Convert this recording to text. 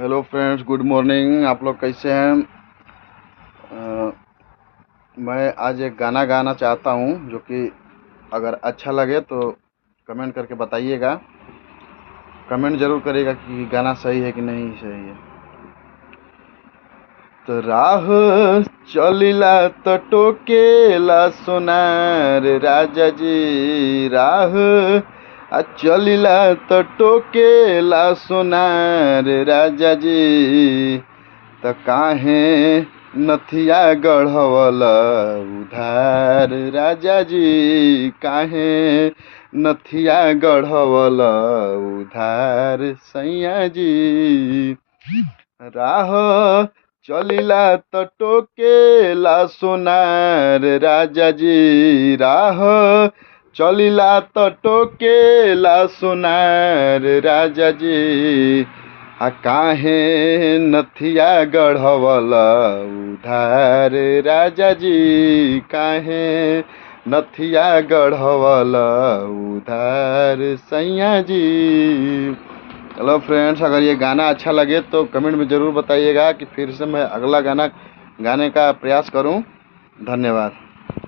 Hello friends, good morning. आप लोग कैसे हैं? अ, मैं आज एक गाना गाना चाहता हूं, जो कि अगर अच्छा लगे तो कमेंट करके बताइएगा। कमेंट ज़रूर करिएगा कि गाना सही है कि नहीं सही है। तो राह चलिला तो टोकेला सोनार राजा जी, राह चलिला तो टोकेला सोनार राजा जी, त काहे नथिया गढ़वल उधार राजा जी, काहे नथिया गढ़वल उधार सैया जी। राह चलिला त टोकेला सोनार राजा जी, राह चलिला त टोकेला सोनार राजा जी, आ काहे नथिया गढ़वल उधार राजा जी, काहे नथिया गढ़वल उधार सैया जी। हेलो फ्रेंड्स, अगर ये गाना अच्छा लगे तो कमेंट में ज़रूर बताइएगा कि फिर से मैं अगला गाना गाने का प्रयास करूं। धन्यवाद।